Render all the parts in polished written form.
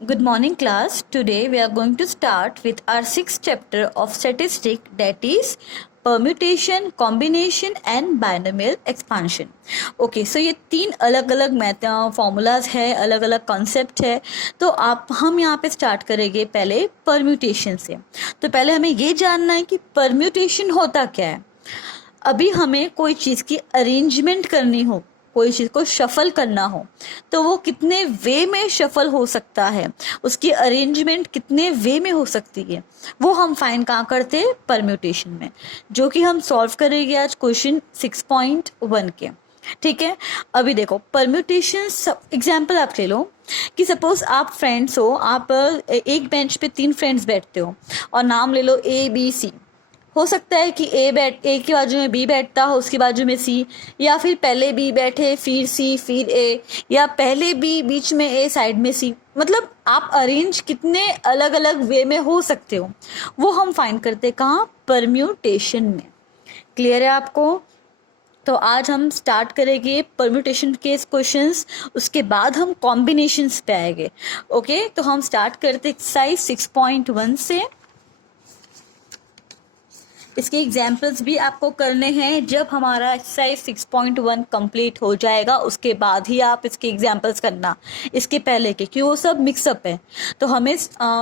Good morning, class. Today we are going to start with our sixth chapter of statistics, that is permutation, combination and binomial expansion. Okay so ये तीन अलग अलग formulas है, अलग अलग concept है. तो हम यहाँ पे स्टार्ट करेंगे पहले परम्यूटेशन से. तो पहले हमें ये जानना है कि परम्यूटेशन होता क्या है. अभी हमें कोई चीज़ की अरेंजमेंट करनी हो, कोई चीज़ को शफल करना हो, तो वो कितने वे में शफल हो सकता है, उसकी अरेंजमेंट कितने वे में हो सकती है, वो हम फाइंड कहाँ करते हैं, परम्यूटेशन में, जो कि हम सॉल्व करेंगे आज क्वेश्चन 6.1 के. ठीक है. अभी देखो परम्यूटेशन एग्जाम्पल आप ले लो कि सपोज आप फ्रेंड्स हो, आप एक बेंच पे 3 फ्रेंड्स बैठते हो और नाम ले लो ABC. हो सकता है कि ए की बाजू में बी बैठता हो, उसकी बाजू में सी, या फिर पहले बी बैठे फिर सी फिर ए, या पहले बी बीच में ए साइड में सी. मतलब आप अरेंज कितने अलग अलग वे में हो सकते हो, वो हम फाइंड करते हैं कहाँ, परम्यूटेशन में. क्लियर है आपको. तो आज हम स्टार्ट करेंगे परम्यूटेशन के क्वेश्चंस, उसके बाद हम कॉम्बिनेशंस पे आएंगे. ओके, तो हम स्टार्ट करते एक्सरसाइज 6.1 से. इसके एग्जाम्पल्स भी आपको करने हैं. जब हमारा एक्सरसाइज 6.1 कंप्लीट हो जाएगा उसके बाद ही आप इसके एग्जाम्पल्स करना, इसके पहले के, क्योंकि वो सब मिक्सअप है. तो हमें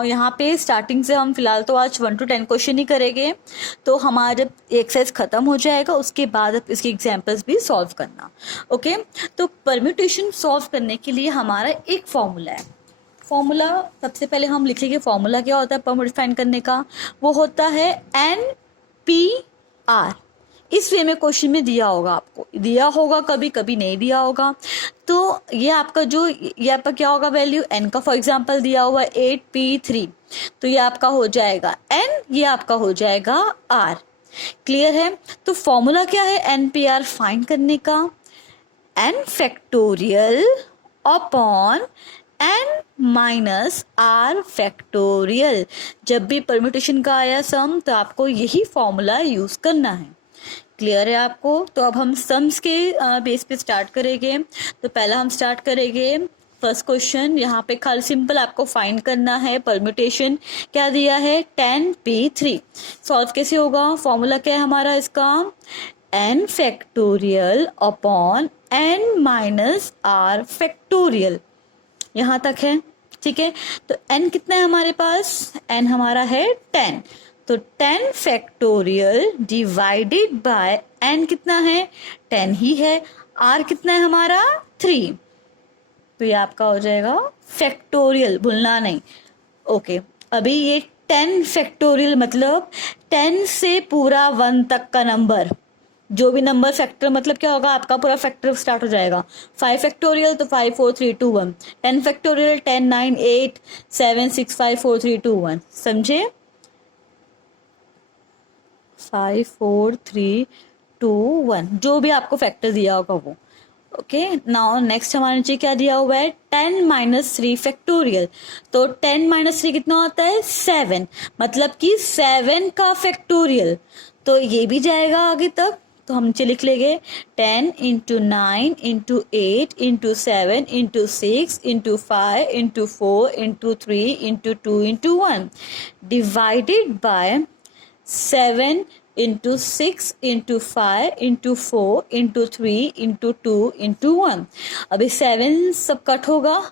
यहाँ पे स्टार्टिंग से हम फिलहाल तो आज 1 to 10 क्वेश्चन ही करेंगे. तो हमारा जब एक्सरसाइज ख़त्म हो जाएगा उसके बाद आप इसके एग्जाम्पल्स भी सॉल्व करना. ओके. तो परम्यूटेशन सॉल्व करने के लिए हमारा एक फॉर्मूला है. फॉर्मूला सबसे पहले हम लिखेंगे. फॉर्मूला क्या होता है परम्यूटेशन फाइंड करने का, वो होता है NPR. इस वे में क्वेश्चन में दिया होगा, आपको दिया होगा, कभी कभी नहीं दिया होगा. तो ये आपका ये आपका क्या होगा वैल्यू, n का फॉर एग्जांपल दिया हुआ 8P3, तो ये आपका हो जाएगा n, ये आपका हो जाएगा r. क्लियर है. तो फॉर्मूला क्या है NPR फाइंड करने का, n factorial upon n minus R factorial. जब भी परम्यूटेशन का आया सम तो आपको यही फॉर्मूला यूज करना है. क्लियर है आपको. तो अब हम सम्स के बेस पे स्टार्ट करेंगे. तो पहला हम स्टार्ट करेंगे फर्स्ट क्वेश्चन. यहाँ पे खाली सिंपल आपको फाइंड करना है परम्यूटेशन. क्या दिया है 10P3. सॉल्व कैसे होगा, फॉर्मूला क्या है हमारा इसका, n factorial upon n minus R factorial. यहाँ तक है. ठीक है. तो n कितना है हमारे पास, n हमारा है 10. तो 10 फैक्टोरियल डिवाइडेड बाय n कितना है 10 ही है. r कितना है हमारा 3. तो ये आपका हो जाएगा फैक्टोरियल, भूलना नहीं. ओके. अभी ये 10 फैक्टोरियल मतलब 10 से पूरा 1 तक का नंबर, जो भी नंबर फैक्टर मतलब क्या होगा, आपका पूरा फैक्टर स्टार्ट हो जाएगा. 5 फैक्टोरियल तो 5 4 3 2 1. 10 फैक्टोरियल 10 9 8 7 6 5 4 3 2 1. समझे. 5 4 3 2 1, जो भी आपको फैक्टर दिया होगा वो. ओके. नाउ नेक्स्ट हमारे नीचे क्या दिया हुआ है 10 माइनस 3 फैक्टोरियल. तो 10 माइनस 3 कितना होता है 7, मतलब कि 7 का फैक्टोरियल. तो ये भी जाएगा आगे तक. तो हम नीचे लिख लेंगे 10 into 9 into 8 into 7 into 6 into 5 into 4 into 3 into 2 into 1 divided by 7 into 6 into 5 into 4 into 3 into 2 into 1. अभी 7 सब कट होगा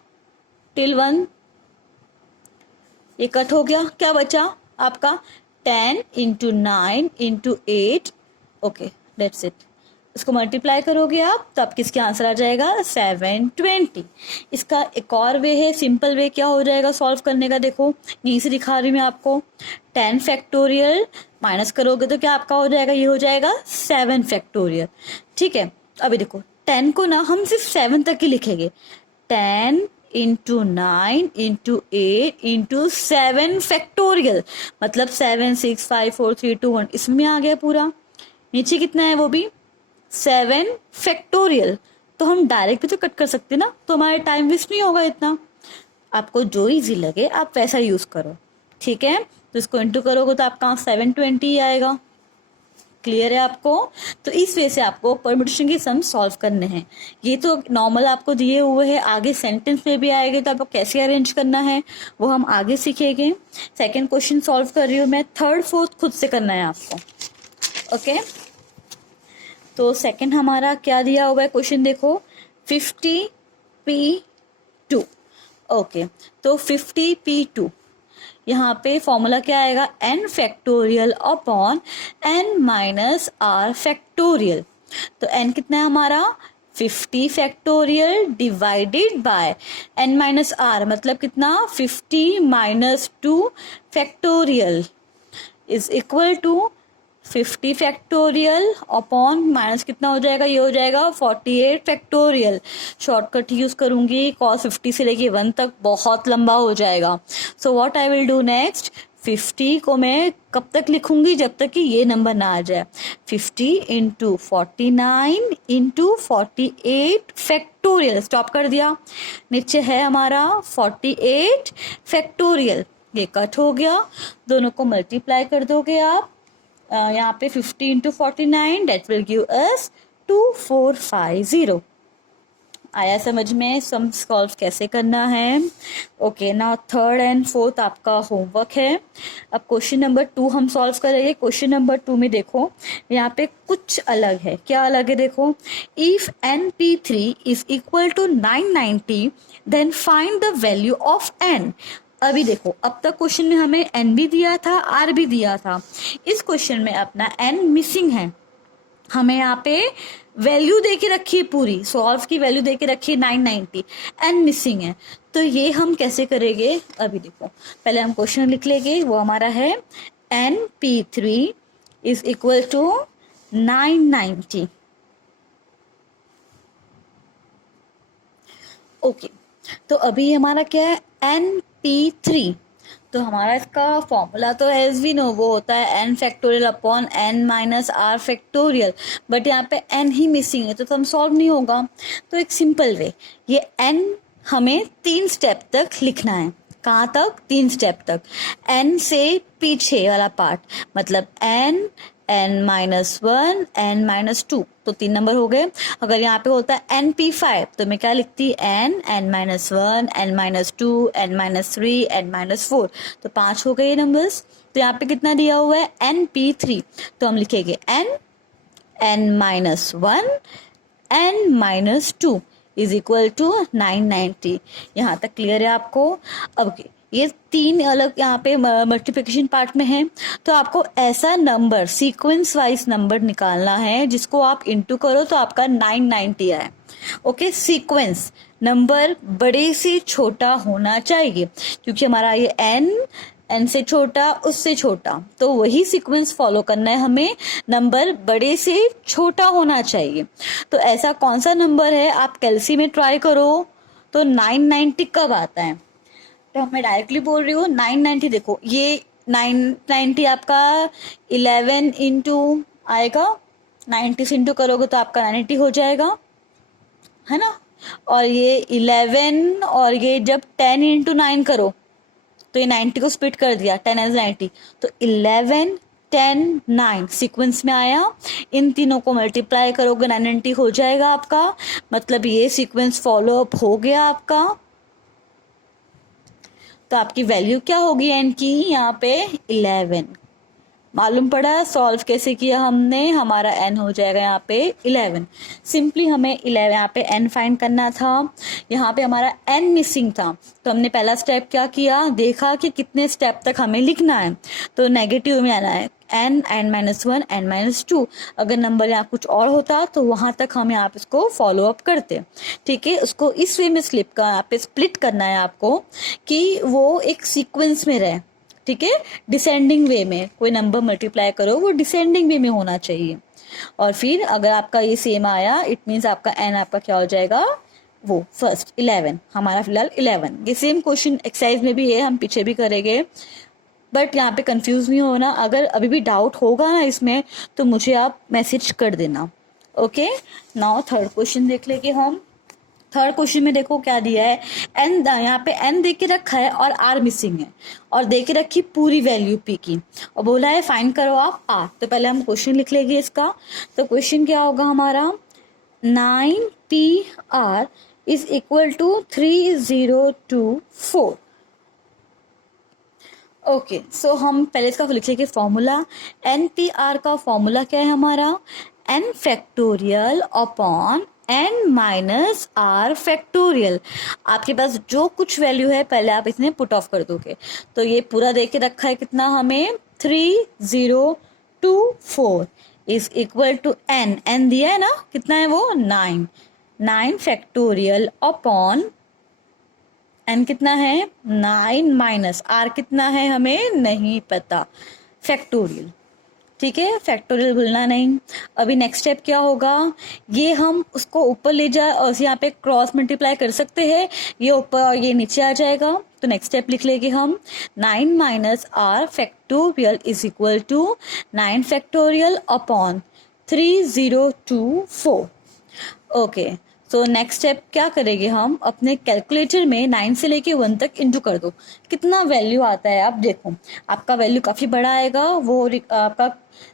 टिल 1, ये कट हो गया. क्या बचा आपका 10 into 9 into 8. Okay, that's it. इसको मल्टीप्लाई करोगे आप तो आपके इसके आंसर आ जाएगा 720. इसका एक और वे है, सिंपल वे क्या हो जाएगा सॉल्व करने का, देखो यहीं से दिखा रही हूँ मैं आपको. 10 फैक्टोरियल माइनस करोगे तो क्या आपका हो जाएगा, ये हो जाएगा 7 फैक्टोरियल. ठीक है. अभी देखो 10 को ना हम सिर्फ 7 तक ही लिखेंगे. 10 इंटू 9 इंटू 8 इंटू 7 फैक्टोरियल, मतलब 7 6 5 4 3 2 1 इसमें आ गया पूरा. नीचे कितना है वो भी 7 फैक्टोरियल. तो हम डायरेक्ट भी तो कट कर सकते ना, तो हमारा टाइम वेस्ट नहीं होगा इतना. आपको जो इजी लगे आप वैसा यूज करो. ठीक है. तो इसको इंटू करोगे तो आपका 720 आएगा. क्लियर है आपको? तो इस वे से आपको परम्यूटेशन के सम सॉल्व करने हैं। ये तो नॉर्मल आपको दिए हुए हैं, आगे सेंटेंस में भी आएंगे तो आपको कैसे अरेंज करना है वो हम आगे सीखेंगे। सेकंड क्वेश्चन सॉल्व कर रही हूँ मैं, थर्ड फोर्थ खुद से करना है आपको। ओके, तो सेकंड हमारा क्या दिया हुआ है क्वेश्चन देखो, 50p2। ओके, तो 50p2 यहाँ पे फॉर्मूला क्या आएगा, n factorial upon n minus r factorial. तो n कितना है हमारा 50 factorial divided by n minus r, मतलब कितना 50 minus 2 factorial is equal to 50 factorial upon minus कितना हो जाएगा, ये हो जाएगा 48 फैक्टोरियल। शॉर्टकट यूज करूंगी, cos 50 से लेके 1 तक बहुत लंबा हो जाएगा। So what I will do next, 50 को मैं कब तक लिखूंगी, जब तक कि ये नंबर ना आ जाए। 50 इंटू 49 इंटू 48 फैक्टोरियल, स्टॉप कर दिया। नीचे है हमारा 48 फैक्टोरियल, ये कट हो गया, दोनों को मल्टीप्लाई कर दोगे आप। यहाँ पे 50 into 49 that will give us 2450। आया समझ में सम सॉल्व कैसे करना है? Okay, now third and fourth आपका होमवर्क है। अब क्वेश्चन नंबर 2 हम सॉल्व करेंगे। क्वेश्चन नंबर 2 में देखो यहाँ पे कुछ अलग है। क्या अलग है देखो, if np3 is equal to 990 then find the value of n। अभी देखो, अब तक क्वेश्चन में हमें n भी दिया था, r भी दिया था। इस क्वेश्चन में अपना n मिसिंग है, हमें यहाँ पे वैल्यू दे के रखी है, पूरी सॉल्व की वैल्यू दे के रखी है 990, n मिसिंग है। तो ये हम कैसे करेंगे, अभी देखो पहले हम क्वेश्चन लिख लेंगे। वो हमारा है np3 is equal to 990। Okay, तो अभी हमारा क्या है np3, तो हमारा इसका फॉर्मूला तो एज वी नो वो होता है n factorial upon n minus r factorial, but यहाँ पे n ही मिसिंग है तो हम सॉल्व नहीं होगा। तो एक सिंपल वे, ये n हमें 3 स्टेप तक लिखना है। कहाँ तक, 3 स्टेप तक, n से पीछे वाला पार्ट, मतलब n n-1 n-2, तो 3 नंबर हो गए। अगर यहाँ पे होता है np5 तो मैं क्या लिखती, n n-1 n-2 n-3 n-4, तो 5 हो गए ये नंबर्स। तो यहाँ पे कितना दिया हुआ है np3, तो हम लिखेंगे n n-1 n-2 is equal to 990। यहाँ तक क्लियर है आपको? अब ये 3 अलग यहाँ पे मल्टीप्लिकेशन पार्ट में है, तो आपको ऐसा नंबर सीक्वेंस वाइज नंबर निकालना है जिसको आप इंटू करो तो आपका 990 आए। ओके, सीक्वेंस नंबर बड़े से छोटा होना चाहिए, क्योंकि हमारा ये n से छोटा उससे छोटा, तो वही सीक्वेंस फॉलो करना है हमें, नंबर बड़े से छोटा होना चाहिए। तो ऐसा कौन सा नंबर है, आप कैलसी में ट्राई करो तो 990 कब आता है। तो मैं डायरेक्टली बोल रही हूँ 990, देखो ये 990 आपका 11 इंटू आएगा, 90 से इंटू करोगे तो आपका 990 हो जाएगा, है ना। और ये 11 और ये जब 10 इंटू 9 करो तो ये 90 को स्प्लिट कर दिया, 10 एज 90, तो 11 10 9 सीक्वेंस में आया। इन तीनों को मल्टीप्लाई करोगे 990 हो जाएगा आपका, मतलब ये सीक्वेंस फॉलो अप हो गया आपका। तो आपकी वैल्यू क्या होगी n की, यहाँ पे 11। मालूम पड़ा सॉल्व कैसे किया हमने, हमारा n हो जाएगा यहाँ पे 11। सिंपली हमें 11 यहाँ पे n फाइंड करना था, यहाँ पे हमारा n मिसिंग था, तो हमने पहला स्टेप क्या किया, देखा कि कितने स्टेप तक हमें लिखना है, तो नेगेटिव में आना है n n-1 n-2। अगर नंबर यहाँ कुछ और होता तो वहां तक हम यहाँ पे इसको फॉलो अप करते, ठीक है। उसको इस वे में यहाँ पे स्प्लिट करना है आपको कि वो एक सीक्वेंस में रहे, ठीक है, डिसेंडिंग वे में कोई नंबर मल्टीप्लाई करो वो डिसेंडिंग वे में होना चाहिए। और फिर अगर आपका ये सेम आया इट मीन्स आपका n आपका क्या हो जाएगा, वो फर्स्ट 11, हमारा फिलहाल 11। ये सेम क्वेश्चन एक्सरसाइज में भी है, हम पीछे भी करेंगे, बट यहाँ पे कंफ्यूज नहीं होना। अगर अभी भी डाउट होगा ना इसमें तो मुझे आप मैसेज कर देना। ओके, नाउ थर्ड क्वेश्चन देख लेंगे हम। थर्ड क्वेश्चन में देखो क्या दिया है, एन, यहाँ पे एन दे के रखा है और आर मिसिंग है, और दे के रखी पूरी वैल्यू पी की, और बोला है फाइंड करो आप आर। तो पहले हम क्वेश्चन लिख लेंगे इसका। तो क्वेश्चन क्या होगा हमारा, 9PR is equal to 3024। Okay, so हम पहले इसका लिख लेंगे फॉर्मूला। NPR का फॉर्मूला क्या है हमारा, n factorial upon n minus R factorial. आपके पास जो कुछ वैल्यू है पहले आप इसमें पुट ऑफ कर दोगे। तो ये पूरा दे के रखा है कितना हमें, 3024 इज इक्वल टू n दिया है ना, कितना है वो 9 फैक्टोरियल अपॉन n कितना है 9 माइनस आर कितना है हमें नहीं पता, फैक्टोरियल। ठीक है, फैक्टोरियल भूलना नहीं। अभी नेक्स्ट स्टेप क्या होगा, ये हम उसको ऊपर ले जाए और यहाँ पे क्रॉस मल्टीप्लाई कर सकते हैं, ये ऊपर और ये नीचे आ जाएगा। तो नेक्स्ट स्टेप लिख लेंगे हम, 9 minus R factorial is equal to 9 factorial upon 3024। Okay, तो नेक्स्ट स्टेप क्या करेंगे हम, अपने कैलकुलेटर में 9 से लेके 1 तक इंटू कर दो, कितना वैल्यू आता है आप देखो। आपका वैल्यू काफ़ी बड़ा आएगा, वो आपका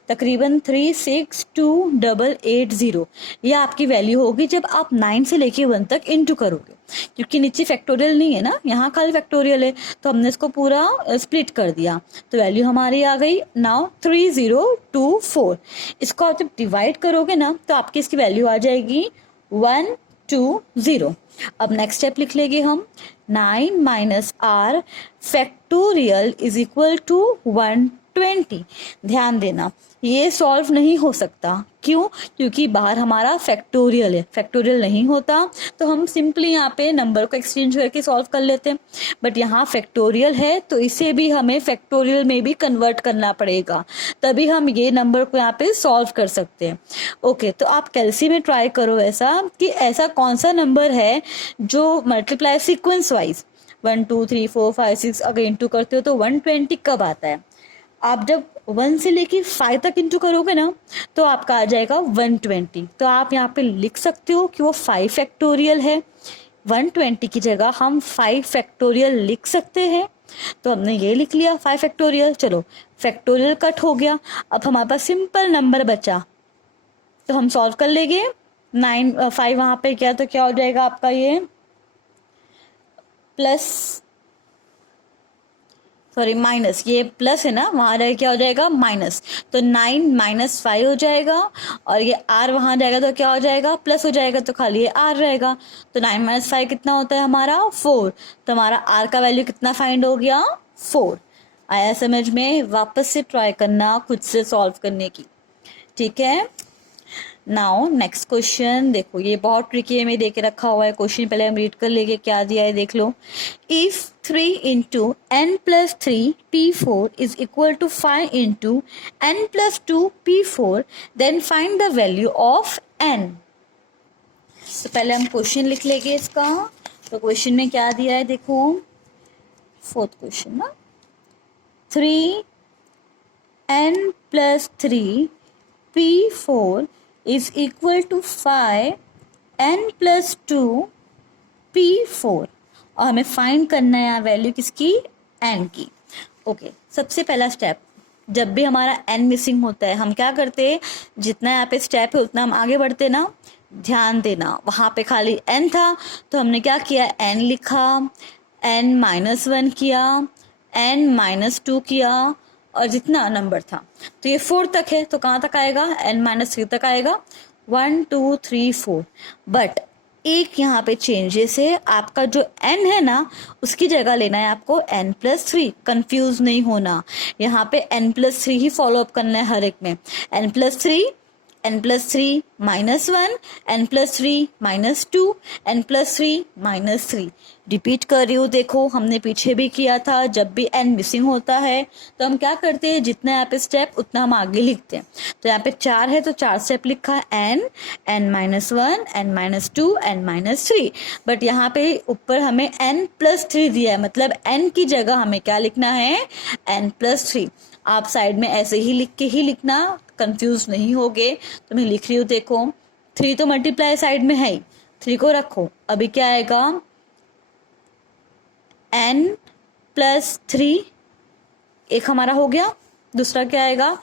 तकरीबन 362,880 ये आपकी वैल्यू होगी जब आप 9 से लेके 1 तक इंटू करोगे, क्योंकि नीचे फैक्टोरियल नहीं है ना, यहाँ खाली फैक्टोरियल है, तो हमने इसको पूरा स्प्लिट कर दिया। तो वैल्यू हमारी आ गई नाउ 3024। इसको आप जब डिवाइड करोगे ना तो आपकी इसकी वैल्यू आ जाएगी 120। अब नेक्स्ट स्टेप लिख लेंगे हम, 9 minus R factorial is equal to 120। ध्यान देना ये सॉल्व नहीं हो सकता, क्यों, क्योंकि बाहर हमारा फैक्टोरियल है, फैक्टोरियल नहीं होता तो हम सिंपली यहाँ पे नंबर को एक्सचेंज करके सॉल्व कर लेते हैं, बट यहाँ फैक्टोरियल है तो इसे भी हमें फैक्टोरियल में भी कन्वर्ट करना पड़ेगा, तभी हम ये नंबर को यहाँ पे सॉल्व कर सकते हैं। ओके, तो आप कैलसी में ट्राई करो ऐसा कि ऐसा कौन सा नंबर है जो मल्टीप्लाई सीक्वेंस वाइज 1 2 3 4 5 6 अगर इंटू करते हो तो 120 कब आता है। आप जब 1 से लेके 5 तक इंटू करोगे ना तो आपका आ जाएगा 120। तो आप यहाँ पे लिख सकते हो कि वो 5 फैक्टोरियल है, 120 की जगह हम 5 फैक्टोरियल लिख सकते हैं। तो हमने ये लिख लिया 5 फैक्टोरियल, चलो फैक्टोरियल कट हो गया, अब हमारे पास सिंपल नंबर बचा, तो हम सॉल्व कर लेंगे। 5 वहाँ पे क्या, तो क्या हो जाएगा आपका ये प्लस, सॉरी माइनस, ये प्लस है ना, वहां जाएगा क्या हो जाएगा माइनस, तो 9 माइनस 5 हो जाएगा, और ये आर वहां जाएगा तो क्या हो जाएगा प्लस हो जाएगा, तो खाली ये आर रहेगा। तो 9 माइनस 5 कितना होता है हमारा 4, तो हमारा आर का वैल्यू कितना फाइंड हो गया 4। आया समझ में, वापस से ट्राई करना खुद से सॉल्व करने की, ठीक है। नाउ नेक्स्ट क्वेश्चन देखो, ये बहुत ट्रिकी है, में दे के रखा हुआ है क्वेश्चन, पहले हम रीड कर लेंगे क्या दिया है देख लो। If 3 into n plus 3 P4 is equal to 5 into n plus 2 P4 then find the value of n। तो पहले हम क्वेश्चन लिख लेंगे इसका। तो क्वेश्चन में क्या दिया है देखो, फोर्थ क्वेश्चन ना, 3n plus 3 P4 is equal to 5n plus 2 P4, और हमें फाइंड करना है यहाँ वैल्यू किसकी, n की। ओके, सबसे पहला स्टेप, जब भी हमारा n मिसिंग होता है हम क्या करते हैं, जितना यहाँ पे स्टेप है उतना हम आगे बढ़ते ना। ध्यान देना वहाँ पे खाली n था तो हमने क्या किया, n लिखा, n माइनस 1 किया, n माइनस 2 किया, और जितना नंबर था, तो ये 4 तक है, तो कहाँ तक आएगा, n माइनस 3 तक आएगा, 1 2 3 4। बट एक यहाँ पे चेंजेस है, आपका जो n है ना उसकी जगह लेना है आपको n प्लस 3, कंफ्यूज नहीं होना, यहाँ पे n प्लस 3 ही फॉलो अप करना है हर एक में, n plus 3 n plus 3 minus 1, n plus 3 minus 2, n plus 3 minus 3। Repeat कर रही हूँ, देखो हमने पीछे भी किया था, जब भी n मिसिंग होता है तो हम क्या करते हैं, जितना यहाँ पे स्टेप उतना हम आगे लिखते हैं। तो यहाँ पे 4 है तो 4 स्टेप लिखा है, n minus 1, n minus 2, n minus 3। But यहाँ पे ऊपर हमें n प्लस 3 दिया है, मतलब n की जगह हमें क्या लिखना है, n प्लस 3। आप साइड में ऐसे ही लिख के ही लिखना, कंफ्यूज नहीं होगे। तो मैं लिख रही हूँ देखो, 3 तो मल्टीप्लाई साइड में है ही, 3 को रखो, अभी क्या आएगा n+3, एक हमारा हो गया। दूसरा क्या आएगा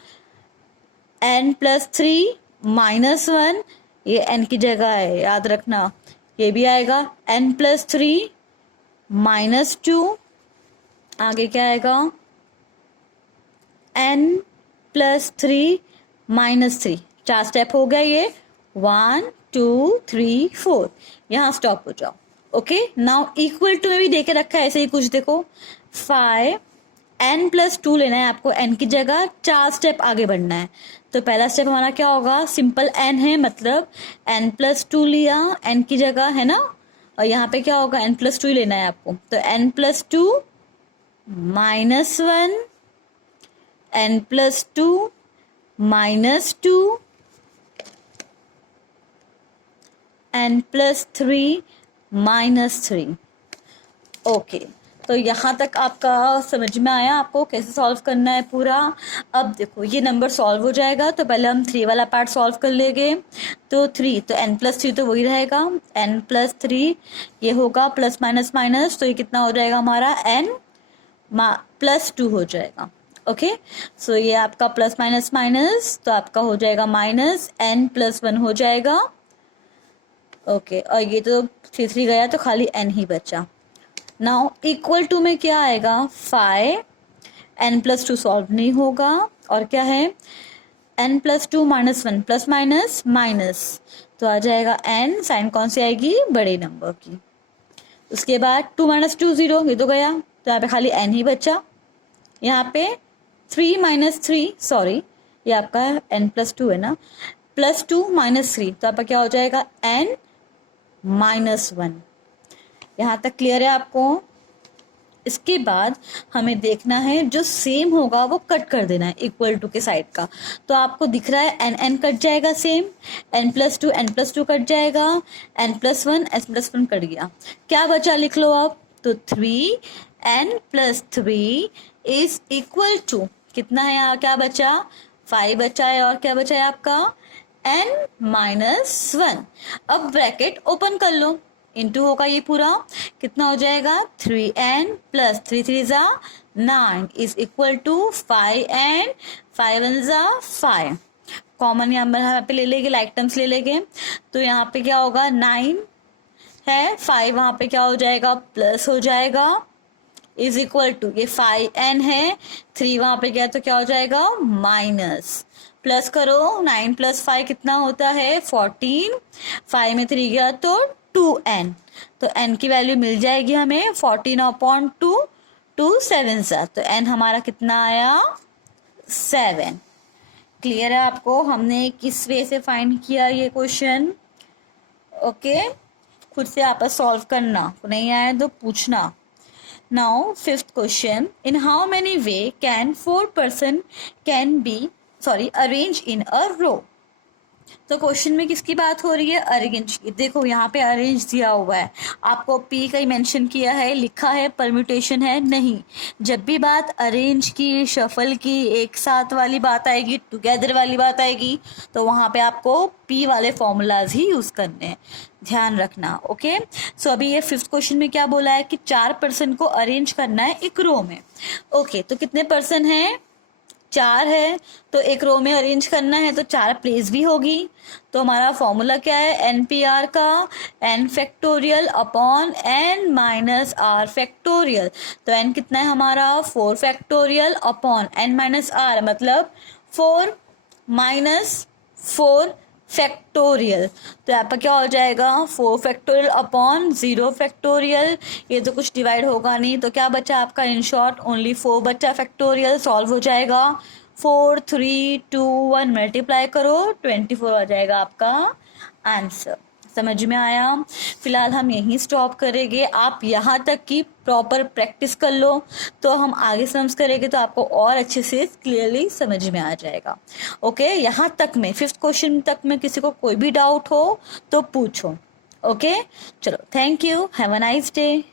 n+3 - 1, ये n की जगह है याद रखना, ये भी आएगा n+3 - 2। आगे क्या आएगा n+3 - 3, 4 स्टेप हो गया ये, 1 2 3 4, यहाँ स्टॉप हो जाओ। ओके, नाउ इक्वल टू में भी देके रखा है ऐसे ही कुछ, देखो 5 n+2 लेना है आपको, n की जगह 4 स्टेप आगे बढ़ना है। तो पहला स्टेप हमारा क्या होगा, सिंपल n है मतलब n+2 लिया n की जगह, है ना, और यहाँ पे क्या होगा n+2 ही लेना है आपको, तो n+2 - 1, n+2 - 2, n+3 - 3। ओके, तो यहाँ तक आपका समझ में आया आपको कैसे सॉल्व करना है पूरा। अब देखो ये नंबर सॉल्व हो जाएगा, तो पहले हम 3 वाला पार्ट सॉल्व कर लेंगे। तो 3, तो n+3 तो वही रहेगा, n+3 ये होगा प्लस माइनस माइनस, तो ये कितना हो जाएगा हमारा n+2 हो जाएगा। ओके, सो ये आपका प्लस माइनस माइनस, तो आपका हो जाएगा -n+1 हो जाएगा। ओके, और ये तो 3 गया तो खाली n ही बचा। नाउ इक्वल टू में क्या आएगा 5, n+2 सॉल्व नहीं होगा, और क्या है n+2 - 1 प्लस माइनस माइनस, तो आ जाएगा n, साइन कौन सी आएगी बड़े नंबर की। उसके बाद 2 - 2 0, ये तो गया, तो यहाँ पे खाली n ही बचा। यहाँ पे 3 - 3, सॉरी ये आपका n+2 है ना, +2 - 3, तो आपका क्या हो जाएगा n-1। यहाँ तक क्लियर है आपको। इसके बाद हमें देखना है जो सेम होगा वो कट कर देना है इक्वल टू के साइड का। तो आपको दिख रहा है n कट जाएगा सेम, n+2 कट जाएगा, n+1 n+1 कट गया, क्या बचा लिख लो आप, तो 3n+3 इज इक्वल टू कितना है यहाँ, क्या बचा 5 बचा है, और क्या बचा है आपका n-1। अब ब्रैकेट ओपन कर लो, इनटू होगा ये पूरा, कितना हो जाएगा 3n + 3 3 9 is equal to 5n, 5 5। Common यहाँ पे ले लेंगे, लाइक टर्म्स ले लेंगे, तो यहाँ पे क्या होगा 9 है, 5 वहां पे क्या हो जाएगा प्लस हो जाएगा, इज इक्वल टू ये 5n है, 3 वहां पे गया तो क्या हो जाएगा माइनस, प्लस करो 9 + 5 कितना होता है 14, 5 में 3 गया तो 2n, तो n की वैल्यू मिल जाएगी हमें 14/2, 2 7 सा, तो n हमारा कितना आया 7। क्लियर है आपको हमने किस वे से फाइंड किया ये क्वेश्चन। ओके, खुद से आप सॉल्व करना, नहीं आया तो पूछना। Now 5th question, in how many way can 4 person can be arrange in a row. तो क्वेश्चन में किसकी बात हो रही है, अरेंज की। देखो यहाँ पे अरेंज दिया हुआ है, आपको पी का ही मेंशन किया है, लिखा है परम्यूटेशन है नहीं। जब भी बात अरेंज की, शफल की, एक साथ वाली बात आएगी, टुगेदर वाली बात आएगी, तो वहाँ पे आपको पी वाले फॉर्मूलाज ही यूज करने हैं, ध्यान रखना। ओके, सो अभी ये 5th क्वेश्चन में क्या बोला है कि 4 पर्सन को अरेंज करना है एक रो में। ओके, तो कितने पर्सन है 4 है, तो एक रो में अरेंज करना है तो 4 प्लेस भी होगी। तो हमारा फॉर्मूला क्या है NPR का, n factorial upon n minus r factorial. तो n कितना है हमारा 4 factorial upon n minus r, मतलब 4 - 4 फैक्टोरियल। तो यहाँ पर क्या हो जाएगा 4 फैक्टोरियल अपॉन 0 फैक्टोरियल, ये तो कुछ डिवाइड होगा नहीं, तो क्या बचा आपका इन शॉर्ट ओनली 4 बचा फैक्टोरियल, सॉल्व हो जाएगा 4 3 2 1 मल्टीप्लाई करो 24 आ जाएगा आपका आंसर। समझ में आया। फिलहाल हम यहीं स्टॉप करेंगे, आप यहाँ तक की प्रॉपर प्रैक्टिस कर लो, तो हम आगे समझ करेंगे तो आपको और अच्छे से क्लियरली समझ में आ जाएगा। ओके, यहाँ तक में 5th क्वेश्चन तक में किसी को कोई भी डाउट हो तो पूछो। ओके, चलो, thank you, have a nice day.